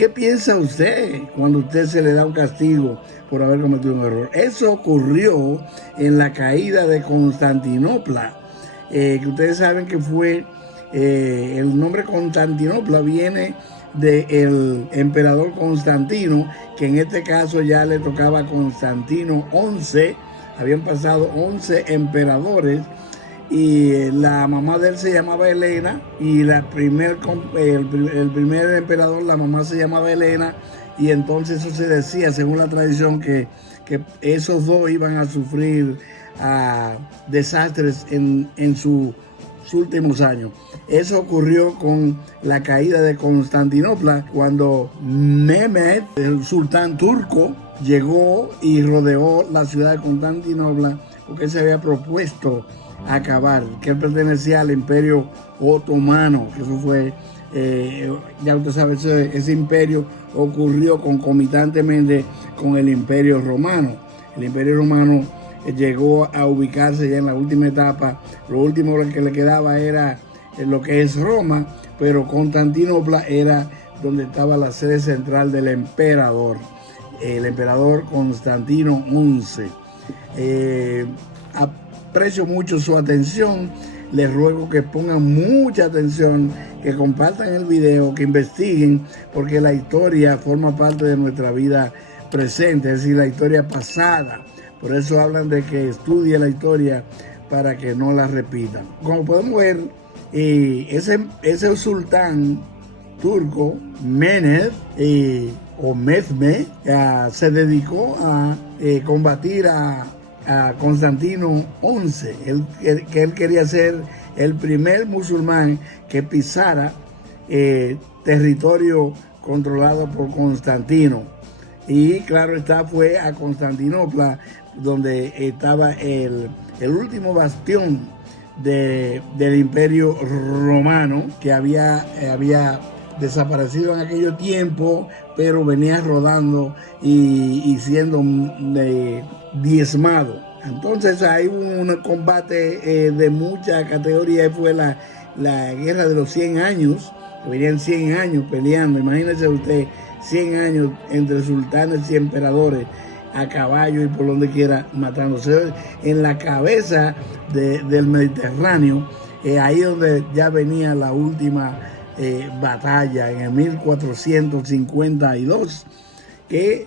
¿Qué piensa usted cuando usted se le da un castigo por haber cometido un error? Eso ocurrió en la caída de Constantinopla, que ustedes saben que fue, el nombre Constantinopla viene del emperador Constantino, que en este caso ya le tocaba a Constantino 11, habían pasado 11 emperadores, y la mamá de él se llamaba Helena, y el primer emperador, la mamá se llamaba Helena, y entonces eso se decía, según la tradición, que esos dos iban a sufrir desastres en sus últimos años. Eso ocurrió con la caída de Constantinopla, cuando Mehmed, el sultán turco, llegó y rodeó la ciudad de Constantinopla, porque él se había propuesto acabar, que él pertenecía al Imperio Otomano, que eso fue, ya usted sabe, ese imperio ocurrió concomitantemente con el Imperio Romano. El Imperio Romano llegó a ubicarse ya en la última etapa. Lo último que le quedaba era lo que es Roma, pero Constantinopla era donde estaba la sede central del emperador, el emperador Constantino XI. Aprecio mucho su atención, les ruego que pongan mucha atención, que compartan el video, que investiguen, porque la historia forma parte de nuestra vida presente, es decir, la historia pasada. Por eso hablan de que estudie la historia para que no la repitan. Como podemos ver, ese sultán turco, Mehmed, o Mehmed, se dedicó a combatir a Constantino XI, que él quería ser el primer musulmán que pisara territorio controlado por Constantino. Y claro está, fue a Constantinopla, donde estaba el último bastión del Imperio Romano, que había desaparecido en aquellos tiempos, pero venía rodando y siendo diezmado. Entonces hay un combate de mucha categoría, y fue la guerra de los 100 años, que venían 100 años peleando. Imagínese usted, 100 años entre sultanes y emperadores, a caballo y por donde quiera, matándose en la cabeza del Mediterráneo, ahí donde ya venía la última batalla en el 1452, que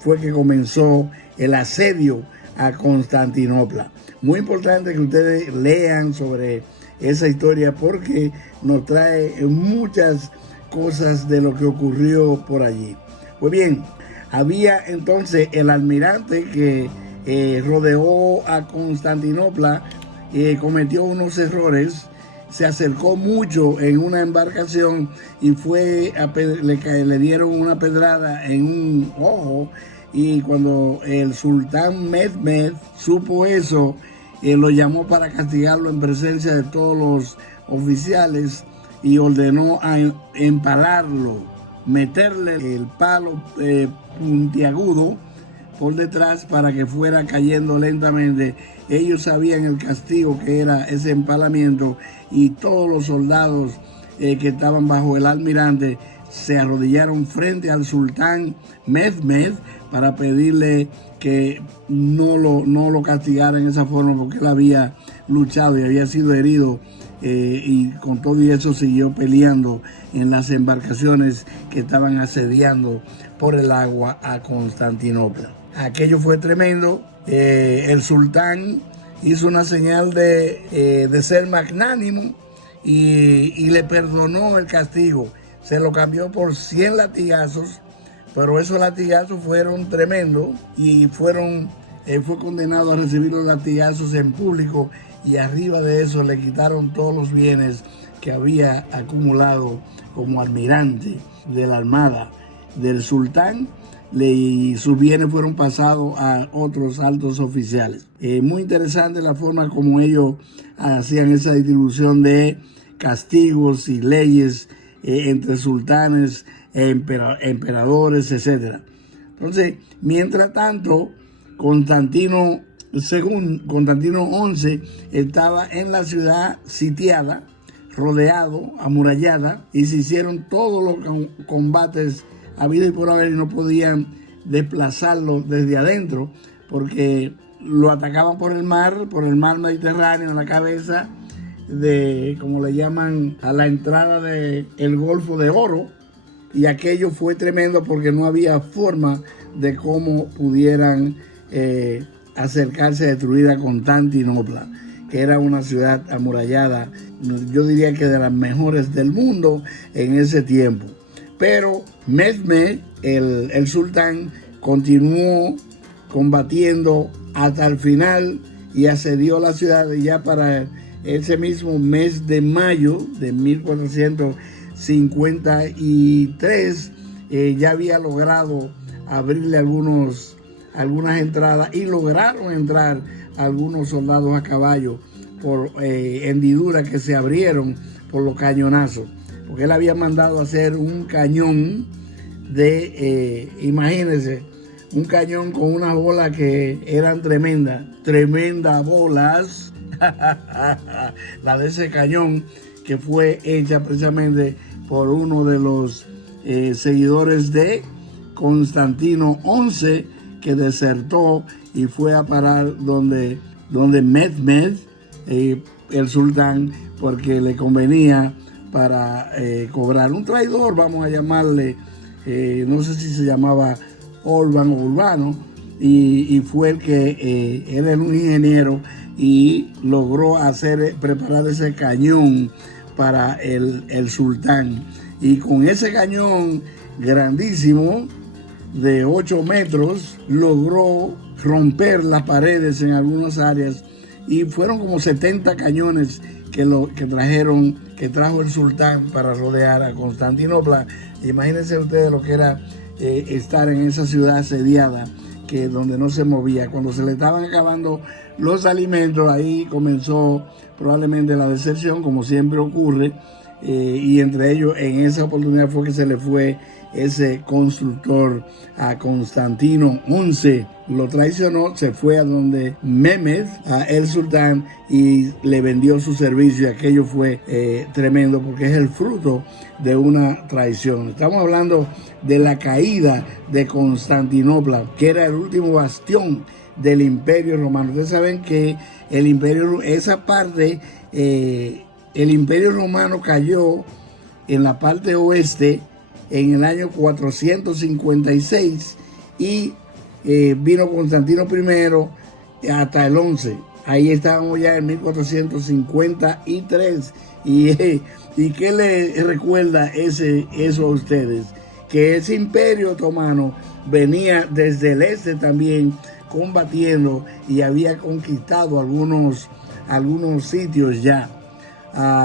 fue que comenzó el asedio a Constantinopla. Muy importante que ustedes lean sobre esa historia, porque nos trae muchas cosas de lo que ocurrió por allí. Pues bien, había entonces el almirante que rodeó a Constantinopla, cometió unos errores, se acercó mucho en una embarcación y le dieron una pedrada en un ojo, y cuando el sultán Mehmed supo eso, lo llamó para castigarlo en presencia de todos los oficiales y ordenó a empalarlo, meterle el palo puntiagudo por detrás para que fuera cayendo lentamente. Ellos sabían el castigo que era ese empalamiento, y todos los soldados que estaban bajo el almirante se arrodillaron frente al sultán Mehmed para pedirle que no lo castigara en esa forma, porque él había luchado y había sido herido, y con todo y eso siguió peleando en las embarcaciones que estaban asediando por el agua a Constantinopla. Aquello fue tremendo. El sultán hizo una señal de ser magnánimo y le perdonó el castigo. Se lo cambió por 100 latigazos, pero esos latigazos fueron tremendos, y fue condenado a recibir los latigazos en público, y arriba de eso le quitaron todos los bienes que había acumulado como almirante de la armada del sultán, y sus bienes fueron pasados a otros altos oficiales. Muy interesante la forma como ellos hacían esa distribución de castigos y leyes entre sultanes, emperadores, etc. Entonces, mientras tanto, Constantino XI estaba en la ciudad sitiada, rodeado, amurallada, y se hicieron todos los combates habidos y por haber, y no podían desplazarlo desde adentro porque lo atacaban por el mar Mediterráneo, en la cabeza de, como le llaman, a la entrada del Golfo de Oro, y aquello fue tremendo porque no había forma de cómo pudieran acercarse a destruir a Constantinopla, que era una ciudad amurallada, yo diría que de las mejores del mundo en ese tiempo. Pero Mehmed, el sultán, continuó combatiendo hasta el final y asedió la ciudad, y ya para ese mismo mes de mayo de 1453 ya había logrado abrirle algunas entradas, y lograron entrar algunos soldados a caballo por hendiduras que se abrieron por los cañonazos, porque él había mandado hacer un cañón de, imagínense, un cañón con unas bolas que eran tremendas bolas, la de ese cañón, que fue hecha precisamente por uno de los seguidores de Constantino XI, que desertó y fue a parar donde Mehmed, el sultán, porque le convenía para cobrar. Un traidor, vamos a llamarle, no sé si se llamaba Orban o Urbano, y fue el que era un ingeniero y logró preparar ese cañón para el sultán. Y con ese cañón grandísimo de 8 metros logró romper las paredes en algunas áreas, y fueron como 70 cañones que trajo el sultán para rodear a Constantinopla. Imagínense ustedes lo que era estar en esa ciudad asediada, donde no se movía. Cuando se le estaban acabando los alimentos, ahí comenzó probablemente la deserción, como siempre ocurre, y entre ellos en esa oportunidad fue que se le fue ese constructor a Constantino XI. Lo traicionó, se fue a donde Mehmed, el sultán, y le vendió su servicio, y aquello fue tremendo porque es el fruto de una traición. Estamos hablando de la caída de Constantinopla, que era el último bastión del Imperio Romano. Ustedes saben que el Imperio Romano cayó en la parte oeste en el año 456, y vino Constantino I hasta el 11. Ahí estábamos ya en 1453. ¿Y qué le recuerda eso a ustedes? Que ese imperio otomano venía desde el este también combatiendo, y había conquistado algunos sitios ya.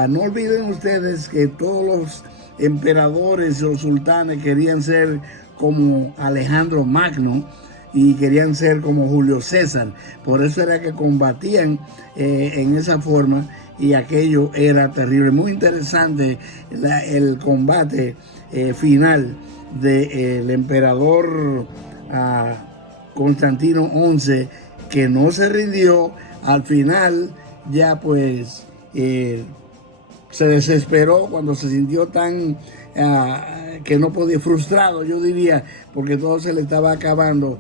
No olviden ustedes que todos los emperadores o sultanes querían ser como Alejandro Magno, y querían ser como Julio César. Por eso era que combatían en esa forma, y aquello era terrible. Muy interesante el combate final del emperador Constantino XI, que no se rindió. Al final ya pues se desesperó cuando se sintió tan que no podía, frustrado, yo diría, porque todo se le estaba acabando.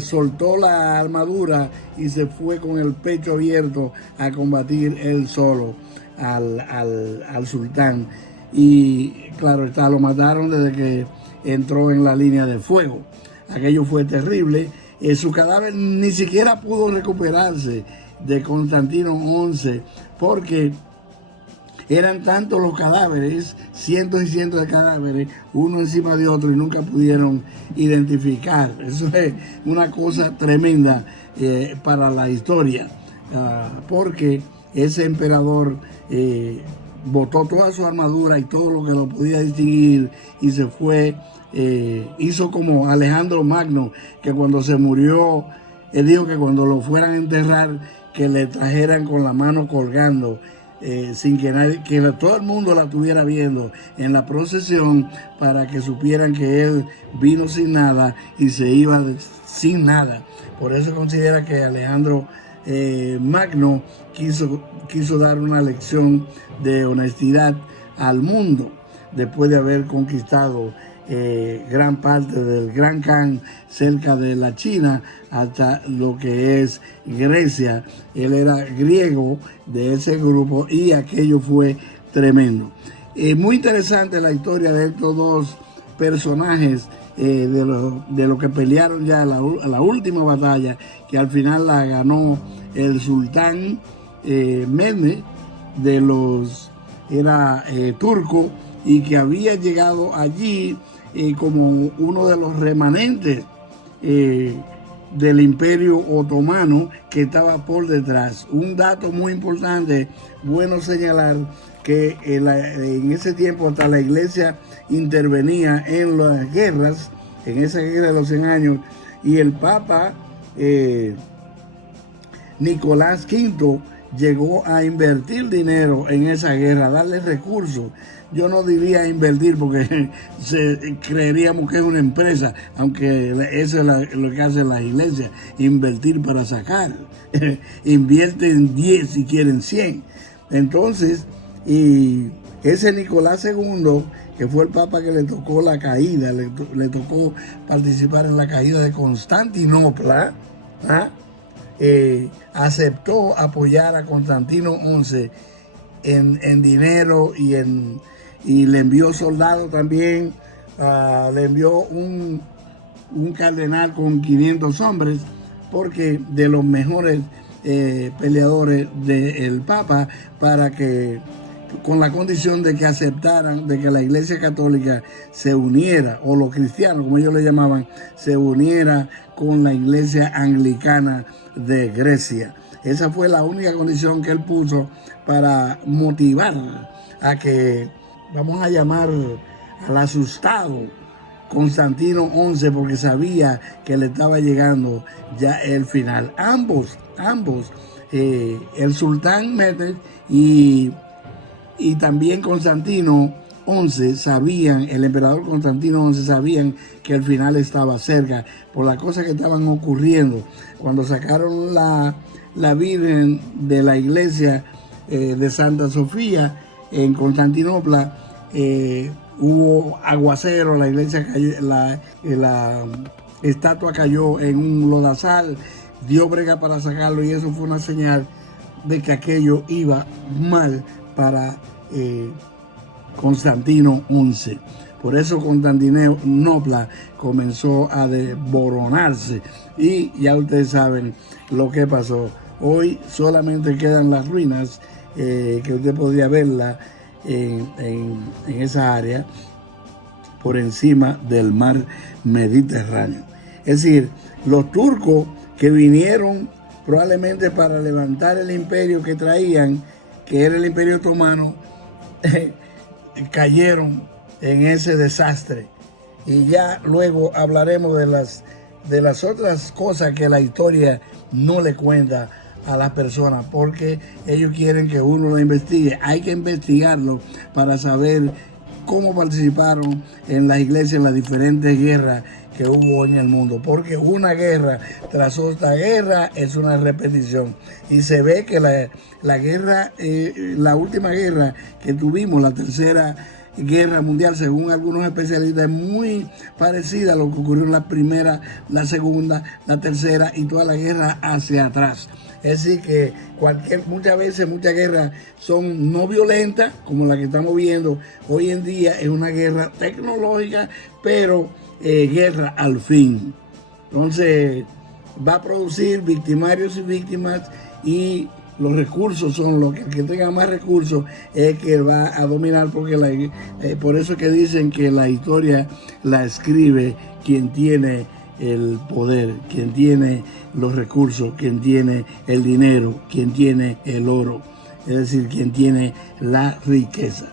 Soltó la armadura y se fue con el pecho abierto a combatir él solo al sultán. Y claro está, lo mataron desde que entró en la línea de fuego. Aquello fue terrible. Su cadáver ni siquiera pudo recuperarse de Constantino XI, porque eran tantos los cadáveres, cientos y cientos de cadáveres, uno encima de otro, y nunca pudieron identificar. Eso es una cosa tremenda para la historia, porque ese emperador botó toda su armadura y todo lo que lo podía distinguir, y se fue, hizo como Alejandro Magno, que cuando se murió, él dijo que cuando lo fueran a enterrar, que le trajeran con la mano colgando, sin que todo el mundo la estuviera viendo en la procesión, para que supieran que él vino sin nada y se iba sin nada. Por eso considera que Alejandro Magno quiso dar una lección de honestidad al mundo después de haber conquistado gran parte del Gran Khan cerca de la China hasta lo que es Grecia. Él era griego de ese grupo y aquello fue tremendo. Muy interesante la historia de estos dos personajes, de lo que pelearon ya la última batalla, que al final la ganó el sultán Mehmed era turco, y que había llegado allí como uno de los remanentes del Imperio Otomano que estaba por detrás. Un dato muy importante, bueno señalar, que en ese tiempo hasta la iglesia intervenía en las guerras, en esa guerra de los 100 años, y el Papa Nicolás V llegó a invertir dinero en esa guerra, darle recursos. Yo no diría invertir porque creeríamos que es una empresa, aunque eso es lo que hacen las iglesias, invertir para sacar. Invierten 10 si quieren 100. Entonces, y ese Nicolás II, que fue el papa que le tocó la caída, le tocó participar en la caída de Constantinopla, aceptó apoyar a Constantino XI en dinero y le envió soldados también. Le envió un cardenal con 500 hombres, porque de los mejores peleadores del Papa, para que, con la condición de que aceptaran de que la Iglesia Católica se uniera, o los cristianos, como ellos le llamaban, se uniera con la Iglesia Anglicana de Grecia. Esa fue la única condición que él puso para motivar a que, vamos a llamar al asustado Constantino XI, porque sabía que le estaba llegando ya el final. Ambos, el sultán Mehmed y también Constantino XI sabían, el emperador Constantino XI sabían que el final estaba cerca por las cosas que estaban ocurriendo. Cuando sacaron la Virgen de la iglesia de Santa Sofía en Constantinopla, hubo aguacero, la iglesia cayó, la estatua cayó en un lodazal, dio brega para sacarlo, y eso fue una señal de que aquello iba mal para Constantino XI. Por eso Constantinopla comenzó a desboronarse, y ya ustedes saben lo que pasó. Hoy solamente quedan las ruinas, que usted podría verla en esa área por encima del mar Mediterráneo. Es decir, los turcos que vinieron probablemente para levantar el imperio que traían, que era el Imperio Otomano, cayeron en ese desastre. Y ya luego hablaremos de las otras cosas que la historia no le cuenta a las personas, porque ellos quieren que uno lo investigue. Hay que investigarlo para saber cómo participaron en las iglesias en las diferentes guerras que hubo en el mundo, porque una guerra tras otra guerra es una repetición, y se ve que la guerra, la última guerra que tuvimos, la Tercera Guerra Mundial, según algunos especialistas, es muy parecida a lo que ocurrió en la Primera, la Segunda, la Tercera y toda la guerra hacia atrás. Es decir, que muchas veces muchas guerras son no violentas, como la que estamos viendo hoy en día. Es una guerra tecnológica, pero guerra al fin. Entonces va a producir victimarios y víctimas, y los recursos son los que el que tenga más recursos es que va a dominar, porque por eso que dicen que la historia la escribe quien tiene el poder, quien tiene los recursos, quien tiene el dinero, quien tiene el oro, es decir, quien tiene la riqueza.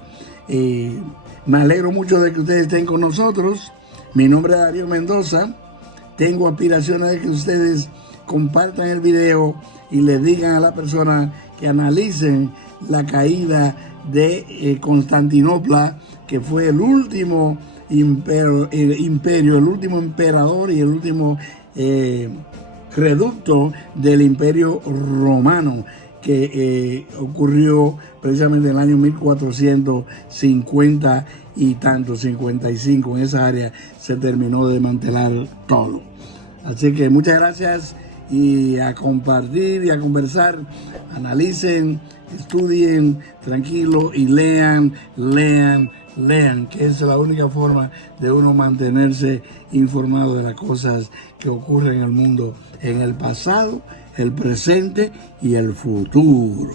Me alegro mucho de que ustedes estén con nosotros. Mi nombre es Darío Mendoza. Tengo aspiraciones de que ustedes compartan el video y le digan a la persona que analicen la caída de Constantinopla, que fue el último imperio, el último emperador y el último reducto del Imperio Romano, que ocurrió precisamente en el año 1450 y tanto, 55. En esa área se terminó de desmantelar todo. Así que muchas gracias, y a compartir y a conversar. Analicen, estudien tranquilo y lean, que es la única forma de uno mantenerse informado de las cosas que ocurren en el mundo, en el pasado, el presente y el futuro.